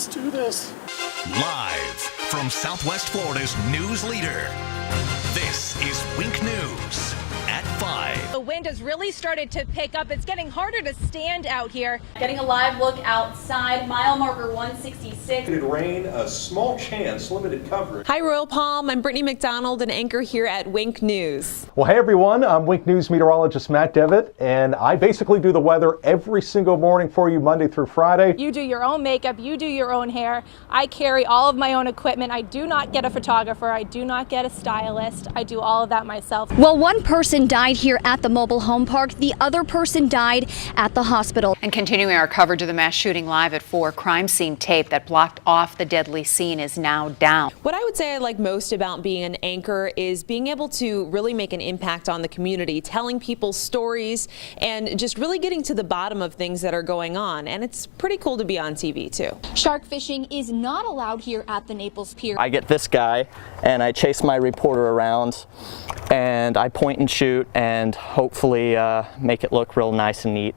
Let's do this. Live from Southwest Florida's news leader, this is Wink News at 5. The wind has really started to pick up. It's getting harder to stand out here. Getting a live look outside, mile marker 166. Rain, a small chance, limited coverage. Hi, Royal Palm. I'm Brittany McDonald, an anchor here at Wink News. Well, hey everyone, I'm Wink News meteorologist Matt Devitt, and I basically do the weather every single morning for you Monday through Friday. You do your own makeup, you do your own hair. I carry all of my own equipment. I do not get a photographer. I do not get a stylist. I do all of that myself. Well, one person died here at the mobile home park. The other person died at the hospital. And continuing our coverage of the mass shooting live at 4, crime scene tape that blocked off the deadly scene is now down. What I would say I like most about being an anchor is being able to really make an impact on the community, telling people stories and just really getting to the bottom of things that are going on. And it's pretty cool to be on TV too. Shark fishing is not allowed here at the Naples Pier. I get this guy and I chase my reporter around and I point and shoot and hopefully make it look real nice and neat.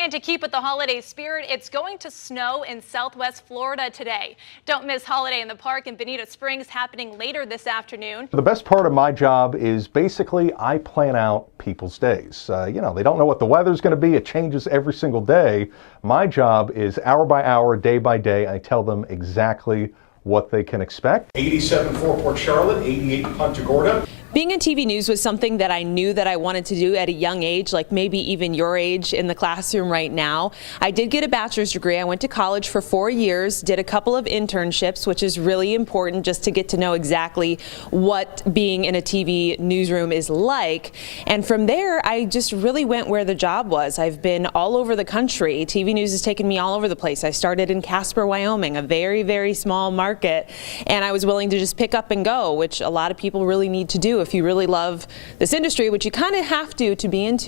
And to keep with the holiday spirit, it's going to snow in Southwest Florida today. Don't miss Holiday in the Park in Bonita Springs happening later this afternoon. The best part of my job is basically I plan out people's days. You know, they don't know what the weather's going to be. It changes every single day. My job is hour by hour, day by day. I tell them exactly what they can expect. 87 for Port Charlotte, 88 in Punta Gorda. Being in TV news was something that I knew that I wanted to do at a young age, like maybe even your age in the classroom right now. I did get a bachelor's degree. I went to college for 4 years, did a couple of internships, which is really important just to get to know exactly what being in a TV newsroom is like. And from there, I just really went where the job was. I've been all over the country. TV news has taken me all over the place. I started in Casper, Wyoming, a very, very small market, and I was willing to just pick up and go, which a lot of people really need to do if you really love this industry, which you kind of have to be in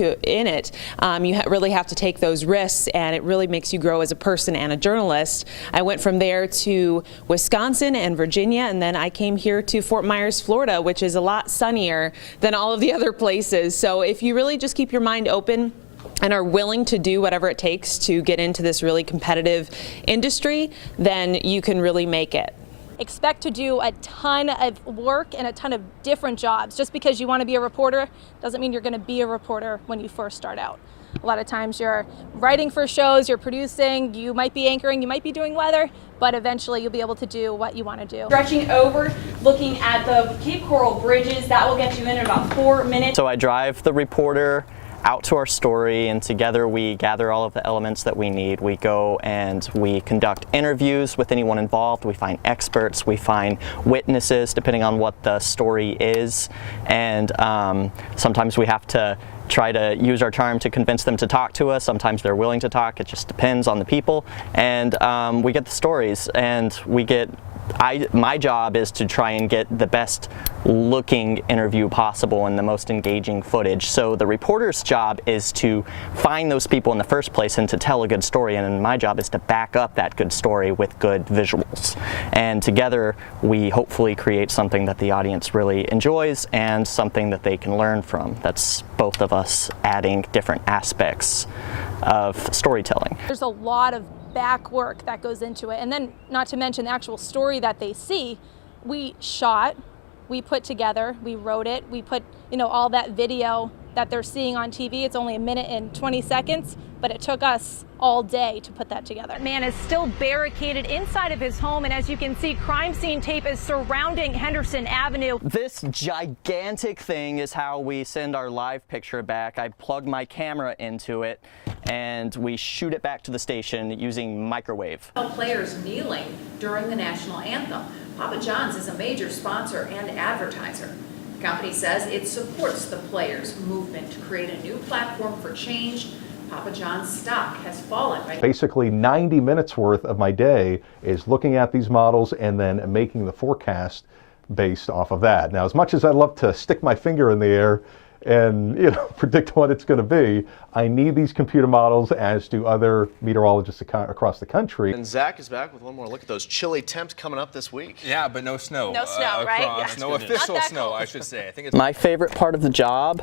it. You really have to take those risks, and it really makes you grow as a person and a journalist. I went from there to Wisconsin and Virginia, and then I came here to Fort Myers, Florida, which is a lot sunnier than all of the other places. So if you really just keep your mind open and are willing to do whatever it takes to get into this really competitive industry, then you can really make it. Expect to do a ton of work and a ton of different jobs. Just because you want to be a reporter doesn't mean you're going to be a reporter when you first start out. A lot of times you're writing for shows, you're producing, you might be anchoring, you might be doing weather, but eventually you'll be able to do what you want to do. Stretching over, looking at the Cape Coral bridges, that will get you in about 4 minutes. So I drive the reporter out to our story, and together we gather all of the elements that we need. We go and we conduct interviews with anyone involved. We find experts, we find witnesses, depending on what the story is. And sometimes we have to try to use our charm to convince them to talk to us. Sometimes they're willing to talk. It just depends on the people. And we get the stories, and we get my job is to try and get the best looking interview possible and the most engaging footage. So the reporter's job is to find those people in the first place and to tell a good story, and my job is to back up that good story with good visuals. And together we hopefully create something that the audience really enjoys and something that they can learn from. That's both of us adding different aspects of storytelling. There's a lot of back work that goes into it, and then not to mention the actual story that they see. We shot, we put together, we wrote it, we put all that video that they're seeing on TV. It's only 1 minute and 20 seconds, but it took us all day to put that together. Man is still barricaded inside of his home, and as you can see, crime scene tape is surrounding Henderson Avenue. This gigantic thing is how we send our live picture back. I plug my camera into it and we shoot it back to the station using microwave. Players kneeling during the national anthem. Papa John's is a major sponsor and advertiser. The company says it supports the players' movement to create a new platform for change. Papa John's stock has fallen. Basically 90 minutes worth of my day is looking at these models and then making the forecast based off of that. Now, as much as I'd love to stick my finger in the air and predict what it's going to be, I need these computer models, as do other meteorologists across the country. And Zach is back with one more look at those chilly temps coming up this week. Yeah, but no snow. No snow, right? Yeah. No official snow, I should say. I think it's my favorite part of the job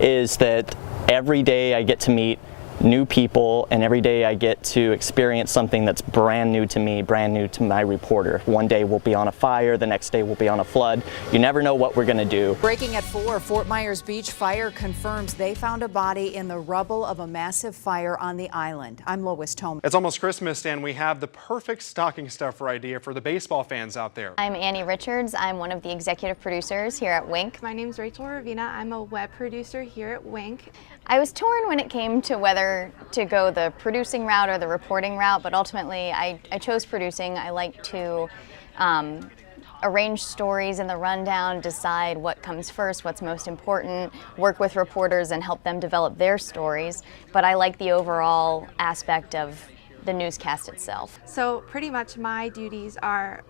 is that every day I get to meet new people, and every day I get to experience something that's brand new to me, brand new to my reporter. One day we'll be on a fire, the next day we'll be on a flood. You never know what we're going to do. Breaking at 4, Fort Myers Beach fire confirms they found a body in the rubble of a massive fire on the island. I'm Lois Tome. It's almost Christmas, and we have the perfect stocking stuffer idea for the baseball fans out there. I'm Annie Richards. I'm one of the executive producers here at Wink. My name's Rachel Ravina. I'm a web producer here at Wink. I was torn when it came to whether to go the producing route or the reporting route, but ultimately I chose producing. I like to arrange stories in the rundown, decide what comes first, what's most important, work with reporters and help them develop their stories. But I like the overall aspect of the newscast itself. So pretty much my duties are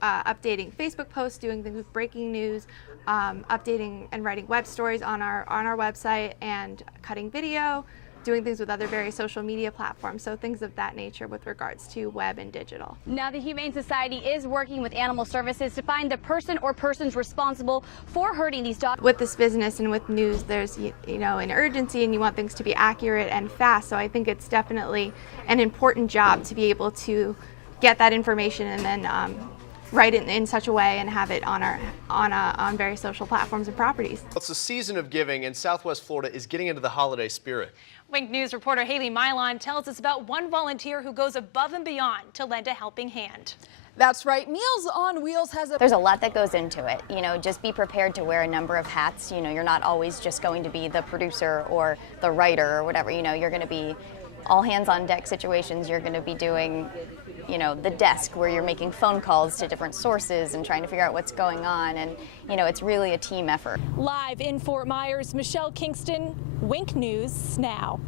updating Facebook posts, doing things with breaking news, updating and writing web stories on our website, and cutting video, doing things with other various social media platforms, so things of that nature with regards to web and digital. Now the Humane Society is working with Animal Services to find the person or persons responsible for hurting these dogs. With this business and with news, there's an urgency, and you want things to be accurate and fast, so I think it's definitely an important job to be able to get that information and then write it in such a way and have it on various social platforms and properties. It's the season of giving, and Southwest Florida is getting into the holiday spirit. Wink News reporter Haley Milon tells us about one volunteer who goes above and beyond to lend a helping hand. That's right. Meals on Wheels has There's a lot that goes into it. Just be prepared to wear a number of hats. You're not always just going to be the producer or the writer or whatever. You're going to be all hands on deck situations. You're going to be doing the desk where you're making phone calls to different sources and trying to figure out what's going on, and it's really a team effort. Live in Fort Myers, Michelle Kingston, Wink News Now.